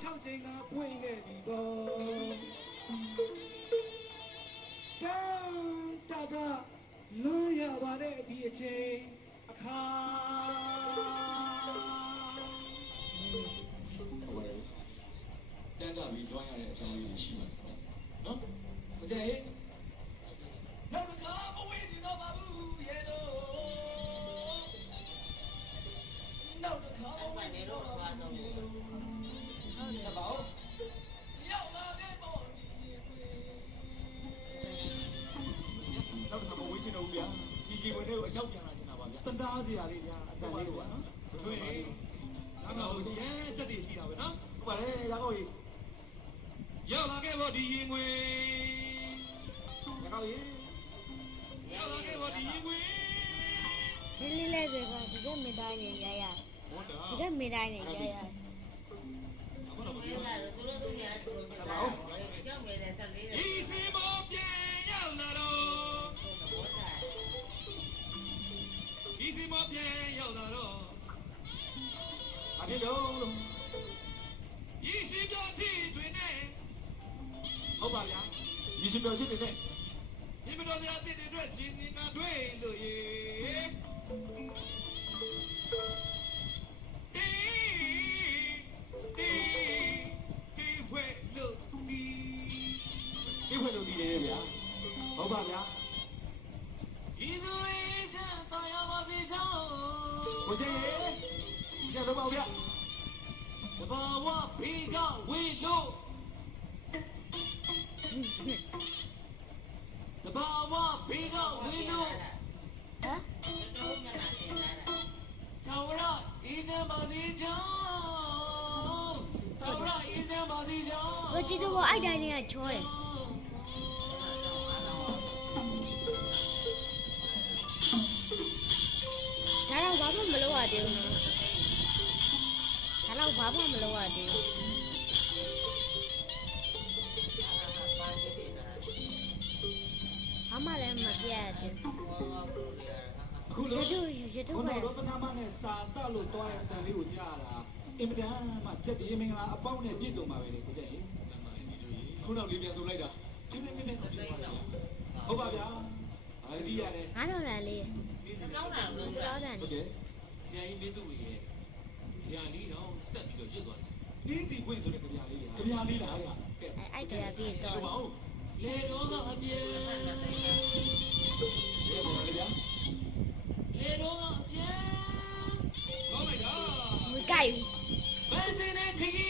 6ချိန်ကပွင့်ခဲ့ပြီတော့တာလွန်ရပါတဲ့ဒီအချိန်အခါဟုတ်ပါတယ်တန်တာပြီးလွှမ်းရတဲ့အကြောင်းလေးရှိပါတယ်နော်ကိုကျရဲ့နောက်တစ်ခါမဝေးကြတော့ပါဘူးရဲ့တော့နောက်တစ်ခါမဝေးကြတော့ပါဘူးရဲ့တော့ဆက်ပါဦးရောက်လာတဲ့ပေါ်ဒီနောက်တစ်ခါမဝေးချင်တော့ဘူးဗျာဒီကြီးဝင်တွေကိုအရောက်ပြန်လာချင်တာပါဗျာတန်တားစရာလေးဗျာအတန်လေးကွာနော်တွေ့ရင်ဒါကတော့ရဲချက်တွေရှိတာပဲနော်ဟုတ်ပါတယ်ရကောက်ကြီးရောက်လာခဲ့ဖို့ဒီရင်ငွေရကောက်ကြီးရောက်လာခဲ့ဖို့ဒီရင်ငွေဒီလေးလေးတွေကဒီကမေတိုင်းနေရရဒီကမေတိုင်းနေရရအခုတော့မင်းလာတော့သူတို့သူများသူတို့မလာဘူးကြောက်နေတဲ့တက်လေးတွေဒီစီမောပြန်ရောက်လာတော့ဒီစီမောပြန်ရောက်လာတော့အပြည့်တော့လို့ဒီစီပြောချီတွင်နဲ့ဟုတ်ပါဗျာဒီရှင်ပြောချစ်နေနဲ့ဒီမတော်စရာအစ်တွေအတွက်ချင်းနေတာတွေ့လို့ရေဒီဝဲလို့ဒီဒီခွင့်လို့ဒီလေဗျာဟုတ်ပါဗျာဒီသူလေးချမ်းတော်ရပါစေချောင်းကိုကျရဲ့ညတော့ပါဗျာတဘာဝဘေးကဝေလို့တဘာဝဘေးကဝေလို့ဟမ်တို့ညလာတင်လာတာချောင်းရအေးချမ်းပါစေချောင်းချောင်းရအေးချမ်းပါစေချောင်း我记得我爱တိုင်းလေးကချောတယ်ဒါတော့ဘာမှမလုပ်ရသေးဘူးနော်ဒါတော့ဘာမှမလုပ်ရသေးဘူးဘာမှလည်းမပြရသေးဘူးအခုလို့ရတူဘုပဲရားရောတနာမနဲ့စာတလို့တွားတဲ့အတန်လေးကိုကြားရတာအင်မတန်မှချက်ပြေးမင်္ဂလာအပေါင်းနဲ့ပြည့်စုံပါပဲလေကိုကျရဲ့ခုနောက်လေးပြန်ဆိုလိုက်တာပြင်းဟုတ်ပါဗျာအဲဒီရတယ်$9လေးကောင်းတာလို့ တော်တယ် ဟုတ်ကဲ့ ဆရာကြီးမင်းသူရဲ့ဗျာလီတော့ဆက်ပြီးတော့ရစ်သွားတယ်နီးစီပွင့်ဆိုတဲ့ကြပြလေးကြပြလေးလားဗျာကဲအဲ့တရားပြီးတော့ဟုတ်ပါဦးလေတော်သောအပြေရေပေါ်လေဗျာလေတော်သောအပြေကောင်းလိုက်တာမကြိုက်ဘူးဘယ်စင်းနဲ့ခကြီး